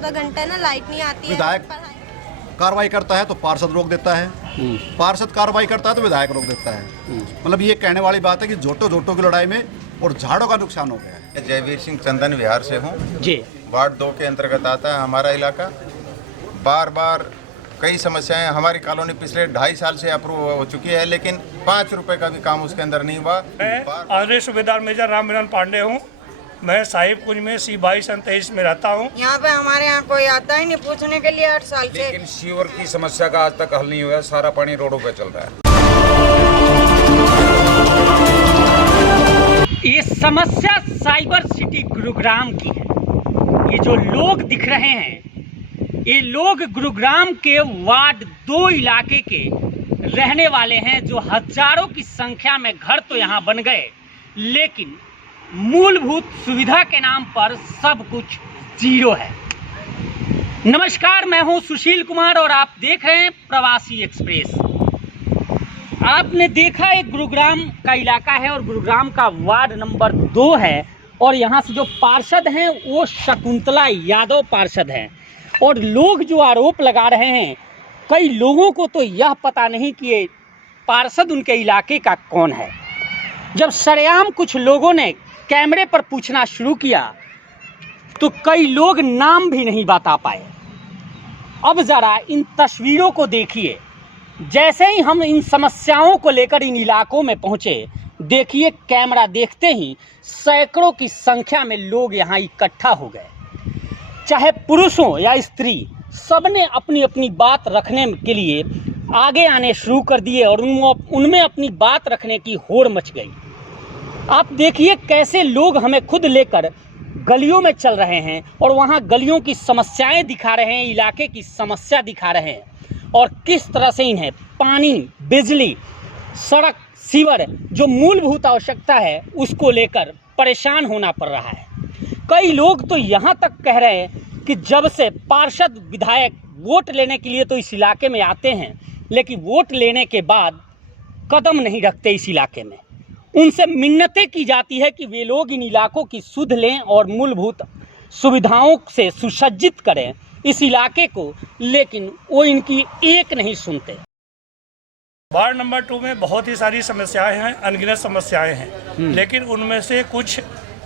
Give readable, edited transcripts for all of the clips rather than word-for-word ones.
आधा घंटा ना लाइट नहीं आती है। विधायक कार्रवाई करता है तो पार्षद रोक देता है, पार्षद कार्रवाई करता है तो विधायक रोक देता है। मतलब ये कहने वाली बात है कि जोटो की लड़ाई में और झाड़ों का नुकसान हो गया है। जयवीर सिंह चंदन विहार से हूँ जी। वार्ड 2 के अंतर्गत आता है हमारा इलाका। बार बार कई समस्याएं, हमारी कॉलोनी पिछले 2.5 साल से अप्रूव हो चुकी है, लेकिन 5 रुपए का भी काम उसके अंदर नहीं हुआ। मैं आदरणीय सूबेदार मेजर रामविलास पांडे हूँ। मैं साहिब कुंज में C22-23 में रहता हूँ। यहाँ पे हमारे यहाँ कोई आता ही नहीं पूछने के लिए 8 साल से। लेकिन सीवर की समस्या का आज तक हल नहीं हुआ, सारा पानी रोडों पे चल रहा है। ये समस्या साइबर सिटी गुरुग्राम की है। ये जो लोग दिख रहे हैं, ये लोग गुरुग्राम के वार्ड 2 इलाके के रहने वाले हैं, जो हजारों की संख्या में घर तो यहाँ बन गए, लेकिन मूलभूत सुविधा के नाम पर सब कुछ जीरो है। नमस्कार, मैं हूं सुशील कुमार और आप देख रहे हैं प्रवासी एक्सप्रेस। आपने देखा एक गुरुग्राम का इलाका है और गुरुग्राम का वार्ड नंबर 2 है, और यहाँ से जो पार्षद हैं वो शकुंतला यादव पार्षद हैं। और लोग जो आरोप लगा रहे हैं, कई लोगों को तो यह पता नहीं कि ये पार्षद उनके इलाके का कौन है। जब सरेआम कुछ लोगों ने कैमरे पर पूछना शुरू किया तो कई लोग नाम भी नहीं बता पाए। अब ज़रा इन तस्वीरों को देखिए। जैसे ही हम इन समस्याओं को लेकर इन इलाकों में पहुंचे, देखिए कैमरा देखते ही सैकड़ों की संख्या में लोग यहाँ इकट्ठा हो गए। चाहे पुरुष हो या स्त्री, सबने अपनी अपनी बात रखने के लिए आगे आने शुरू कर दिए और उनमें अपनी बात रखने की होड़ मच गई। आप देखिए कैसे लोग हमें खुद लेकर गलियों में चल रहे हैं और वहाँ गलियों की समस्याएं दिखा रहे हैं, इलाके की समस्या दिखा रहे हैं, और किस तरह से इन्हें पानी, बिजली, सड़क, सीवर जो मूलभूत आवश्यकता है उसको लेकर परेशान होना पड़ रहा है। कई लोग तो यहाँ तक कह रहे हैं कि जब से पार्षद विधायक वोट लेने के लिए तो इस इलाके में आते हैं, लेकिन वोट लेने के बाद कदम नहीं रखते इस इलाके में। उनसे मिन्नतें की जाती है कि वे लोग इन इलाकों की सुध लें और मूलभूत सुविधाओं से सुसज्जित करें इस इलाके को, लेकिन वो इनकी एक नहीं सुनते। वार्ड नंबर 2 में बहुत ही सारी समस्याएं हैं, अनगिनत समस्याएं हैं, लेकिन उनमें से कुछ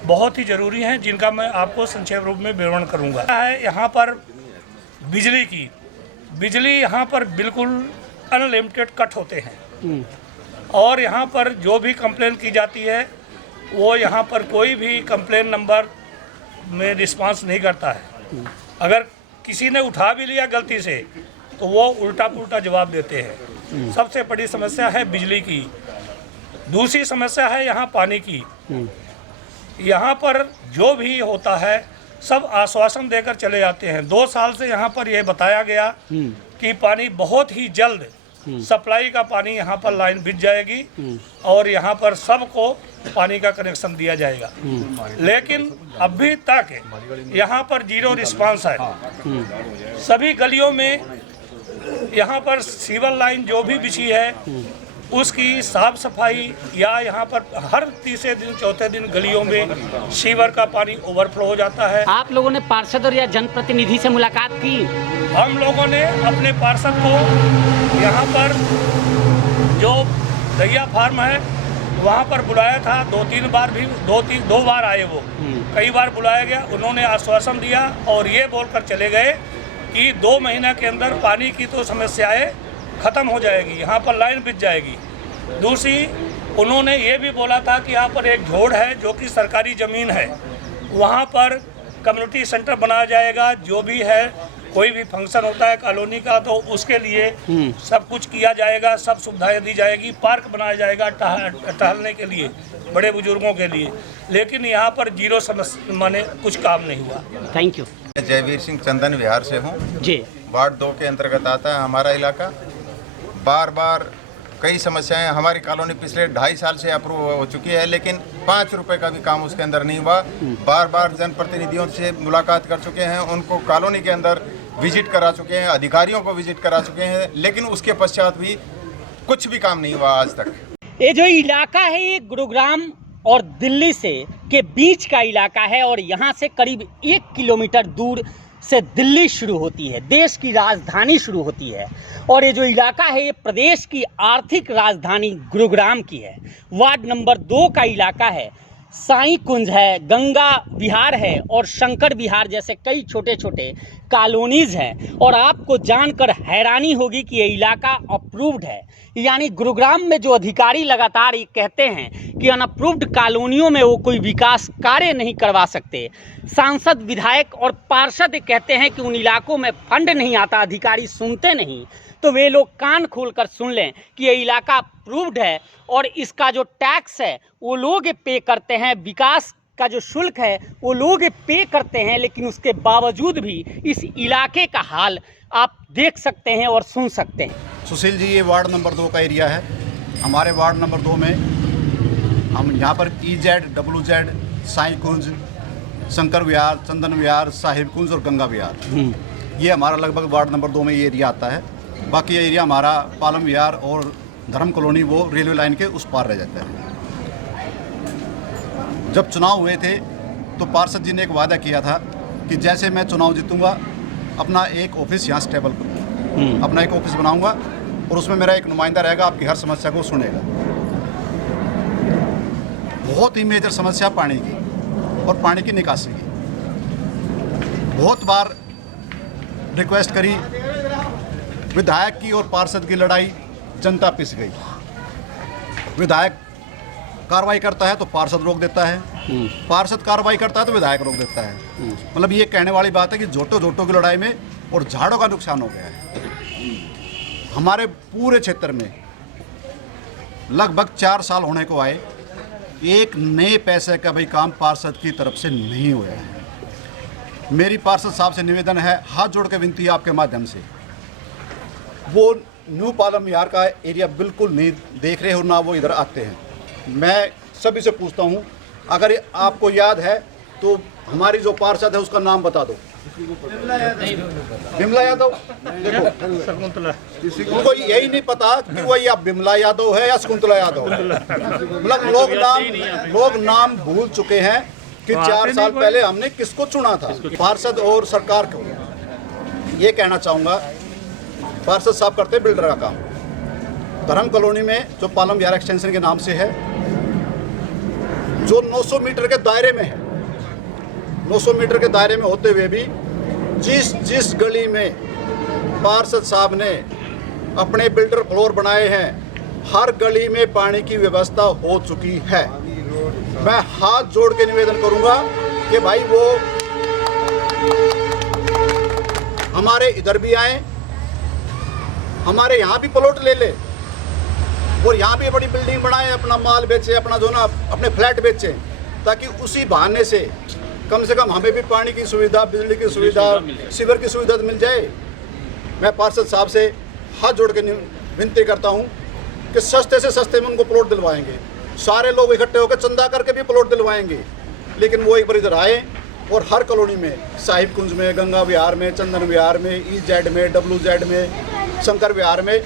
बहुत ही ज़रूरी हैं जिनका मैं आपको संक्षेप रूप में विवरण करूंगा। है यहाँ पर बिजली यहाँ पर बिल्कुल अनलिमिटेड कट होते हैं, और यहाँ पर जो भी कंप्लेन की जाती है वो यहाँ पर कोई भी कंप्लेन नंबर में रिस्पांस नहीं करता है। अगर किसी ने उठा भी लिया गलती से तो वो उल्टा पुल्टा जवाब देते हैं। सबसे बड़ी समस्या है बिजली की। दूसरी समस्या है यहाँ पानी की। यहाँ पर जो भी होता है सब आश्वासन देकर चले जाते हैं। 2 साल से यहाँ पर यह बताया गया कि पानी बहुत ही जल्द सप्लाई का पानी यहाँ पर लाइन बिछ जाएगी और यहाँ पर सबको पानी का कनेक्शन दिया जाएगा, लेकिन अभी तक यहाँ पर जीरो रिस्पांस है। सभी गलियों में यहाँ पर सीवर लाइन जो भी बिछी है उसकी साफ सफाई, या यहाँ पर हर तीसरे दिन चौथे दिन गलियों में सीवर का पानी ओवरफ्लो हो जाता है। आप लोगों ने पार्षद और या जनप्रतिनिधि से मुलाकात की? हम लोगों ने अपने पार्षद को यहाँ पर जो दैया फार्म है वहाँ पर बुलाया था, 2-3 बार भी, 2 बार आए वो, कई बार बुलाया गया। उन्होंने आश्वासन दिया और ये बोलकर चले गए कि 2 महीने के अंदर पानी की तो समस्याएं ख़त्म हो जाएगी, यहाँ पर लाइन बिछ जाएगी। दूसरी, उन्होंने ये भी बोला था कि यहाँ पर एक झोड़ है जो कि सरकारी ज़मीन है, वहाँ पर कम्युनिटी सेंटर बनाया जाएगा। जो भी है, कोई भी फंक्शन होता है कॉलोनी का तो उसके लिए सब कुछ किया जाएगा, सब सुविधाएं दी जाएगी। पार्क बनाया जाएगा टहलने के लिए, बड़े बुजुर्गों के लिए, लेकिन यहाँ पर जीरो समस्या माने कुछ काम नहीं हुआ। Thank you. जयवीर सिंह चंदन विहार से हूँ जी। वार्ड 2 के अंतर्गत आता है हमारा इलाका। बार बार कई समस्याएं, हमारी कॉलोनी पिछले 2.5 साल से अप्रूव हो चुकी है, लेकिन 5 रुपए का भी काम उसके अंदर नहीं हुआ। बार बार जनप्रतिनिधियों से मुलाकात कर चुके हैं, उनको कॉलोनी के अंदर विजिट करा चुके हैं, अधिकारियों को विजिट करा चुके हैं, लेकिन उसके पश्चात भी कुछ भी काम नहीं हुआ आज तक। ये जो इलाका है ये गुरुग्राम और दिल्ली से के बीच का इलाका है, और यहाँ से करीब 1 किलोमीटर दूर से दिल्ली शुरू होती है, देश की राजधानी शुरू होती है। और ये जो इलाका है ये प्रदेश की आर्थिक राजधानी गुरुग्राम की है। वार्ड नंबर 2 का इलाका है, साई कुंज है, गंगा विहार है और शंकर विहार जैसे कई छोटे छोटे कॉलोनीज़ हैं। और आपको जानकर हैरानी होगी कि ये इलाका अप्रूव्ड है, यानी गुरुग्राम में जो अधिकारी लगातार ये कहते हैं कि अनअप्रूव्ड कॉलोनियों में वो कोई विकास कार्य नहीं करवा सकते। सांसद, विधायक और पार्षद कहते हैं कि उन इलाकों में फंड नहीं आता, अधिकारी सुनते नहीं। तो वे लोग कान खोलकर सुन लें कि ये इलाका अप्रूव्ड है और इसका जो टैक्स है वो लोग पे करते हैं, विकास का जो शुल्क है वो लोग पे करते हैं। लेकिन उसके बावजूद भी इस इलाके का हाल आप देख सकते हैं और सुन सकते हैं। सुशील जी, ये वार्ड नंबर 2 का एरिया है। हमारे वार्ड नंबर 2 में हम यहाँ पर EZ, WZ, साई कुंज, शंकर विहार, चंदन विहार, साहिब कुंज और गंगा विहार, ये हमारा लगभग वार्ड नंबर 2 में ये एरिया आता है। बाकी ये एरिया हमारा पालम विहार और धर्म कॉलोनी वो रेलवे लाइन के उस पार रह जाता है। जब चुनाव हुए थे तो पार्षद जी ने एक वादा किया था कि जैसे मैं चुनाव जीतूंगा अपना एक ऑफिस यहाँ स्टेबल करूँगा, अपना एक ऑफिस बनाऊंगा और उसमें मेरा एक नुमाइंदा रहेगा, आपकी हर समस्या को सुनेगा। बहुत ही मेजर समस्या पानी की और पानी की निकासी की। बहुत बार रिक्वेस्ट करी, विधायक की और पार्षद की लड़ाई, जनता पिस गई। विधायक कार्रवाई करता है तो पार्षद रोक देता है, पार्षद कार्रवाई करता है तो विधायक रोक देता है। मतलब ये कहने वाली बात है कि जोटों की लड़ाई में और झाड़ों का नुकसान हो गया है। हमारे पूरे क्षेत्र में लगभग 4 साल होने को आए, एक नए पैसे का भी काम पार्षद की तरफ से नहीं हुआ है। मेरी पार्षद साहब से निवेदन है, हाथ जोड़ के विनती है आपके माध्यम से, वो न्यू पालम विहार का एरिया बिल्कुल नहीं देख रहे हो, ना वो इधर आते हैं। मैं सभी से पूछता हूँ, अगर आपको याद है तो हमारी जो पार्षद है उसका नाम बता दो। बिमला यादव। देखो, उनको यही नहीं पता कि वही आप बिमला यादव है या शकुंतला यादव है। मतलब लोग नाम भूल चुके हैं कि 4 साल पहले हमने किसको चुना था। पार्षद और सरकार को ये कहना चाहूँगा, पार्षद साहब करते बिल्डर का काम। धर्म कॉलोनी में जो पालम विहार एक्सटेंशन के नाम से है, जो 900 मीटर के दायरे में है, 900 मीटर के दायरे में होते हुए भी जिस गली में पार्षद साहब ने अपने बिल्डर फ्लोर बनाए हैं, हर गली में पानी की व्यवस्था हो चुकी है। मैं हाथ जोड़ के निवेदन करूंगा कि भाई वो हमारे इधर भी आए, हमारे यहाँ भी प्लॉट ले ले और यहाँ भी बड़ी बिल्डिंग बनाए, अपना माल बेचे, अपना जो ना अपने फ्लैट बेचे, ताकि उसी बहाने से कम हमें भी पानी की सुविधा, बिजली की सुविधा, सीवर की सुविधा मिल जाए। मैं पार्षद साहब से हाथ जोड़ के विनती करता हूँ कि सस्ते से सस्ते में उनको प्लॉट दिलवाएंगे। सारे लोग इकट्ठे होकर चंदा करके भी प्लॉट दिलवाएंगे, लेकिन वो एक बार इधर आए और हर कॉलोनी में, साहिब कुंज में, गंगा विहार में, चंदन विहार में, EZ में, WZ में, शंकर विहार में,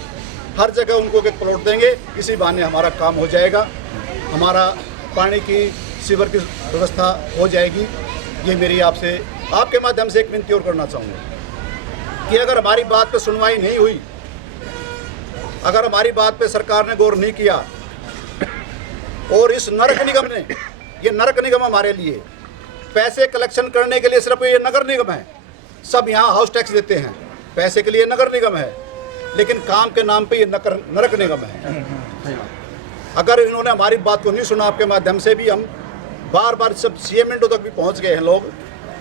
हर जगह उनको एक प्लॉट देंगे। इसी बहाने हमारा काम हो जाएगा, हमारा पानी की सीवर की व्यवस्था हो जाएगी। ये मेरी आपसे, आपके माध्यम से एक विनती और करना चाहूँगा कि अगर हमारी बात पे सुनवाई नहीं हुई, अगर हमारी बात पे सरकार ने गौर नहीं किया और इस नरक निगम ने, ये नरक निगम हमारे लिए पैसे कलेक्शन करने के लिए सिर्फ ये नगर निगम है। सब यहाँ हाउस टैक्स देते हैं, पैसे के लिए नगर निगम है, लेकिन काम के नाम पे ये नरक निगम है। अगर इन्होंने हमारी बात को नहीं सुना, आपके माध्यम से भी हम बार सब CM इंडो तक भी पहुँच गए हैं लोग।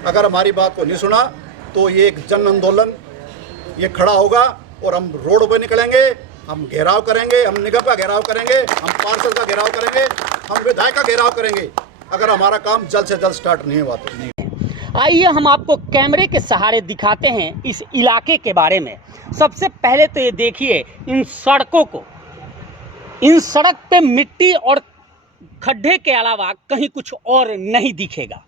अगर हमारी बात को नहीं सुना तो ये एक जन आंदोलन ये खड़ा होगा और हम रोड पर निकलेंगे, हम घेराव करेंगे, हम निगम का घेराव करेंगे, हम पार्षद का घेराव करेंगे, हम विधायक का घेराव करेंगे, अगर हमारा काम जल्द से जल्द स्टार्ट नहीं हुआ तो। आइए हम आपको कैमरे के सहारे दिखाते हैं इस इलाके के बारे में। सबसे पहले तो ये देखिए इन सड़कों को, इन सड़क पे मिट्टी और खड्डे के अलावा कहीं कुछ और नहीं दिखेगा,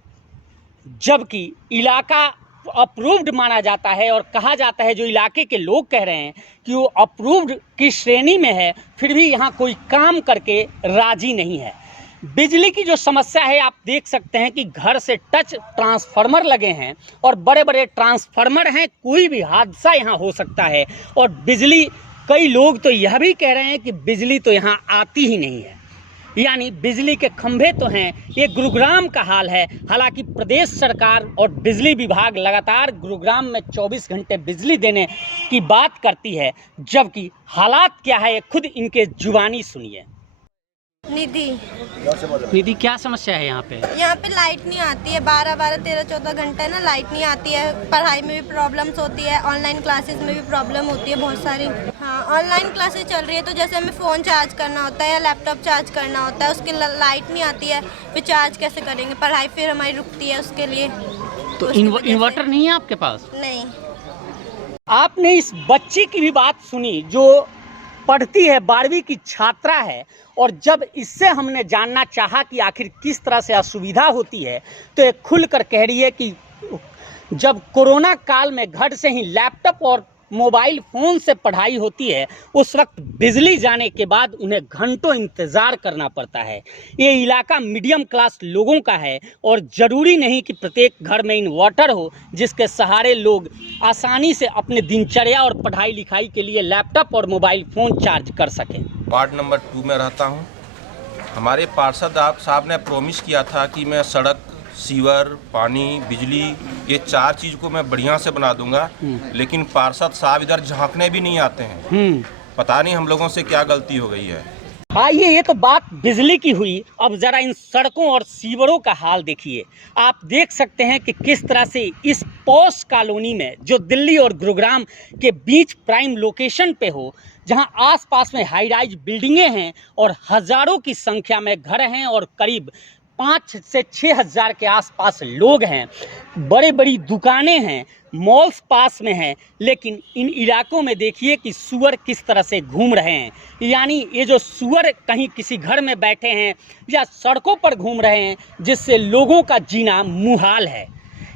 जबकि इलाका अप्रूव्ड माना जाता है और कहा जाता है, जो इलाके के लोग कह रहे हैं कि वो अप्रूव्ड की श्रेणी में है, फिर भी यहाँ कोई काम करके राजी नहीं है। बिजली की जो समस्या है आप देख सकते हैं कि घर से टच ट्रांसफार्मर लगे हैं और बड़े बड़े ट्रांसफार्मर हैं, कोई भी हादसा यहाँ हो सकता है। और बिजली, कई लोग तो यह भी कह रहे हैं कि बिजली तो यहाँ आती ही नहीं है, यानी बिजली के खंभे तो हैं। ये गुरुग्राम का हाल है। हालांकि प्रदेश सरकार और बिजली विभाग लगातार गुरुग्राम में 24 घंटे बिजली देने की बात करती है, जबकि हालात क्या है ये खुद इनके जुबानी सुनिए। निधि क्या समस्या है यहाँ पे? यहाँ पे लाइट नहीं आती है, 12 13 14 घंटे ना लाइट नहीं आती है। पढ़ाई में भी प्रॉब्लम्स होती है, ऑनलाइन क्लासेस में भी प्रॉब्लम होती है बहुत सारी। हाँ, ऑनलाइन क्लासेस चल रही है तो जैसे हमें फ़ोन चार्ज करना होता है या लैपटॉप चार्ज करना होता है, उसकी लाइट नहीं आती है, फिर चार्ज कैसे करेंगे? पढ़ाई फिर हमारी रुकती है उसके लिए। तो इन्वर्टर नहीं है आपके पास? नहीं। आपने इस बच्ची की भी बात सुनी जो पढ़ती है, 12वीं की छात्रा है, और जब इससे हमने जानना चाहा कि आखिर किस तरह से असुविधा होती है तो ये खुलकर कह रही है कि जब कोरोना काल में घर से ही लैपटॉप और मोबाइल फ़ोन से पढ़ाई होती है, उस वक्त बिजली जाने के बाद उन्हें घंटों इंतज़ार करना पड़ता है। ये इलाका मीडियम क्लास लोगों का है और ज़रूरी नहीं कि प्रत्येक घर में इन्वर्टर हो जिसके सहारे लोग आसानी से अपने दिनचर्या और पढ़ाई लिखाई के लिए लैपटॉप और मोबाइल फ़ोन चार्ज कर सकें। वार्ड नंबर 2 में रहता हूं। हमारे पार्षद साहब ने प्रॉमिस किया था कि मैं सड़क, सीवर, पानी, बिजली, ये 4 चीज़ को मैं बढ़िया से बना दूंगा, लेकिन पार्षद साहब इधर झांकने भी नहीं आते हैं। पता नहीं हम लोगों से क्या गलती हो गई है। आइए, ये तो बात बिजली की हुई, अब ज़रा इन सड़कों और सीवरों का हाल देखिए। आप देख सकते हैं कि किस तरह से इस पॉश कॉलोनी में, जो दिल्ली और गुरुग्राम के बीच प्राइम लोकेशन पे हो, जहां आसपास में हाई राइज बिल्डिंगें हैं और हज़ारों की संख्या में घर हैं और करीब 5 से 6 हज़ार के आसपास लोग हैं, बड़े बड़ी दुकानें हैं, मॉल्स पास में हैं, लेकिन इन इलाकों में देखिए कि सूअर किस तरह से घूम रहे हैं। यानी ये जो सूअर कहीं किसी घर में बैठे हैं या सड़कों पर घूम रहे हैं, जिससे लोगों का जीना मुहाल है।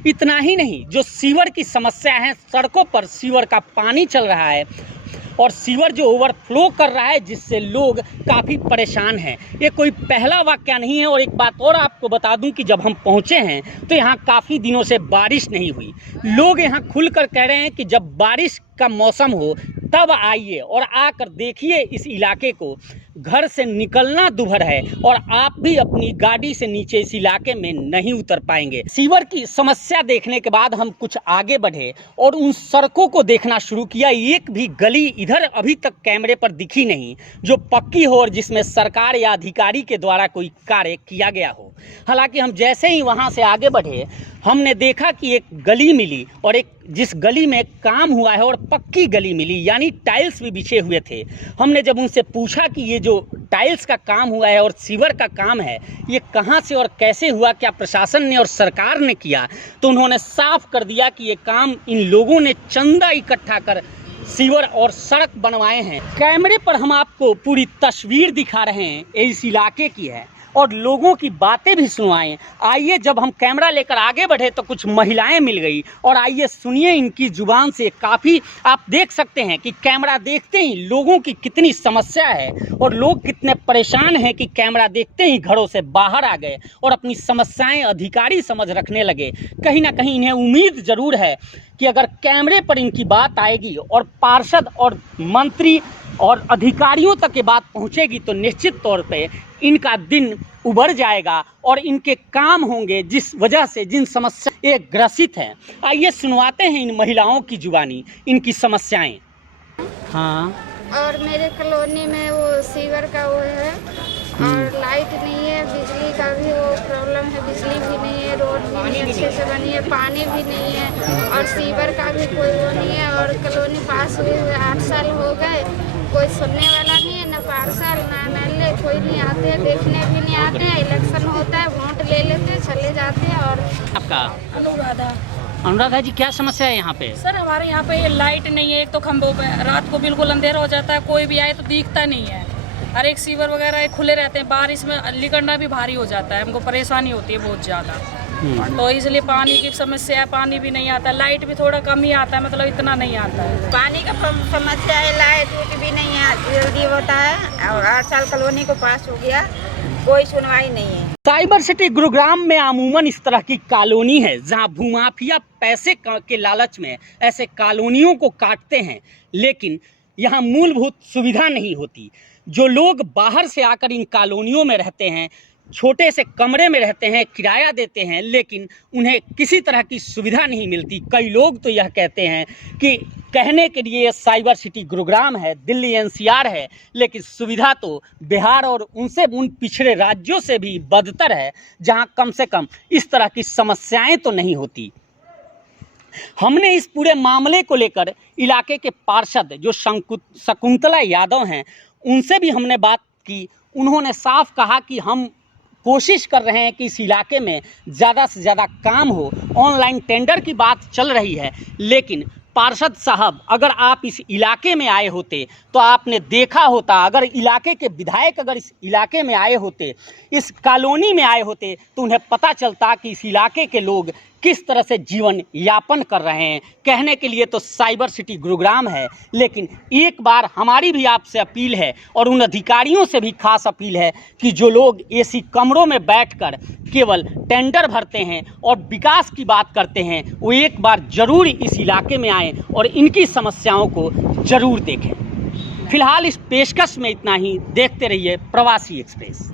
इतना ही नहीं, जो सीवर की समस्या है, सड़कों पर सीवर का पानी चल रहा है और सीवर जो ओवरफ्लो कर रहा है, जिससे लोग काफ़ी परेशान हैं। ये कोई पहला वाक़या नहीं है। और एक बात और आपको बता दूं कि जब हम पहुंचे हैं तो यहाँ काफ़ी दिनों से बारिश नहीं हुई। लोग यहाँ खुलकर कह रहे हैं कि जब बारिश का मौसम हो तब आइए और आकर देखिए इस इलाके को। घर से निकलना दुभर है और आप भी अपनी गाड़ी से नीचे इस इलाके में नहीं उतर पाएंगे। सीवर की समस्या देखने के बाद हम कुछ आगे बढ़े और उन सड़कों को देखना शुरू किया। एक भी गली इधर अभी तक कैमरे पर दिखी नहीं जो पक्की हो और जिसमें सरकार या अधिकारी के द्वारा कोई कार्य किया गया हो। हालांकि हम जैसे ही वहां से आगे बढ़े, हमने देखा कि एक गली मिली और एक जिस गली में काम हुआ है और पक्की गली मिली, यानी टाइल्स भी बिछे हुए थे। हमने जब उनसे पूछा कि ये जो टाइल्स का काम हुआ है और सीवर का काम है, ये कहाँ से और कैसे हुआ, क्या प्रशासन ने और सरकार ने किया, तो उन्होंने साफ कर दिया कि ये काम इन लोगों ने चंदा इकट्ठा कर सीवर और सड़क बनवाए हैं। कैमरे पर हम आपको पूरी तस्वीर दिखा रहे हैं, इस इलाके की है और लोगों की बातें भी सुनवाएं। आइए, जब हम कैमरा लेकर आगे बढ़े तो कुछ महिलाएं मिल गई और आइए सुनिए इनकी जुबान से। काफ़ी आप देख सकते हैं कि कैमरा देखते ही लोगों की कितनी समस्या है और लोग कितने परेशान हैं कि कैमरा देखते ही घरों से बाहर आ गए और अपनी समस्याएं अधिकारी समझ रखने लगे। कहीं ना कहीं इन्हें उम्मीद ज़रूर है कि अगर कैमरे पर इनकी बात आएगी और पार्षद और मंत्री और अधिकारियों तक ये बात पहुंचेगी तो निश्चित तौर पे इनका दिन उबर जाएगा और इनके काम होंगे जिस वजह से जिन समस्या ये ग्रसित हैं। आइए सुनवाते हैं इन महिलाओं की जुबानी, इनकी समस्याएं। हाँ, और मेरे कॉलोनी में वो सीवर का वो है और लाइट नहीं है, बिजली का भी वो प्रॉब्लम है, बिजली भी नहीं है, रोड भी नहीं अच्छे से बनी है, पानी भी नहीं है और सीवर का भी कोई वो नहीं है। और कॉलोनी पास हुए 8 साल हो गए, कोई सुनने वाला नहीं है, ना पार्षद ना एमएलए, कोई नहीं आते हैं, देखने भी नहीं आते हैं। इलेक्शन होता है, वोट ले लेते हैं, चले जाते हैं। और आपका अनुराधा जी, क्या समस्या है यहाँ पे? सर, हमारे यहाँ पे ये लाइट नहीं है, एक तो खंभों पे रात को बिल्कुल अंधेरा हो जाता है, कोई भी आए तो दिखता नहीं है। और एक सीवर वगैरह खुले रहते हैं, बारिश में निकलना भी भारी हो जाता है, हमको परेशानी होती है बहुत ज़्यादा। तो इसलिए पानी की समस्या है, पानी भी नहीं आता, लाइट भी थोड़ा कम ही आता है, मतलब इतना नहीं आता है। पानी का समस्या है, लाइट भी नहीं है, जल्दी होता है। और 8 साल कॉलोनी को पास हो गया, कोई सुनवाई नहीं है। साइबर सिटी गुरुग्राम में अमूमन इस तरह की कॉलोनी है जहां भूमाफिया पैसे के लालच में ऐसे कॉलोनियों को काटते हैं, लेकिन यहां मूलभूत सुविधा नहीं होती। जो लोग बाहर से आकर इन कॉलोनियों में रहते हैं, छोटे से कमरे में रहते हैं, किराया देते हैं, लेकिन उन्हें किसी तरह की सुविधा नहीं मिलती। कई लोग तो यह कहते हैं कि कहने के लिए साइबर सिटी गुरुग्राम है, दिल्ली एनसीआर है, लेकिन सुविधा तो बिहार और उन पिछड़े राज्यों से भी बदतर है, जहां कम से कम इस तरह की समस्याएं तो नहीं होती। हमने इस पूरे मामले को लेकर इलाके के पार्षद जो शकुंतला यादव हैं, उनसे भी हमने बात की। उन्होंने साफ कहा कि हम कोशिश कर रहे हैं कि इस इलाके में ज़्यादा से ज़्यादा काम हो। ऑनलाइन टेंडर की बात चल रही है, लेकिन पार्षद साहब, अगर आप इस इलाके में आए होते तो आपने देखा होता, अगर इलाके के विधायक अगर इस इलाके में आए होते, इस कॉलोनी में आए होते, तो उन्हें पता चलता कि इस इलाके के लोग किस तरह से जीवन यापन कर रहे हैं। कहने के लिए तो साइबर सिटी गुरुग्राम है, लेकिन एक बार हमारी भी आपसे अपील है और उन अधिकारियों से भी खास अपील है कि जो लोग एसी कमरों में बैठकर केवल टेंडर भरते हैं और विकास की बात करते हैं, वो एक बार ज़रूर इस इलाके में आएँ और इनकी समस्याओं को ज़रूर देखें। फिलहाल इस पेशकश में इतना ही। देखते रहिए प्रवासी एक्सप्रेस।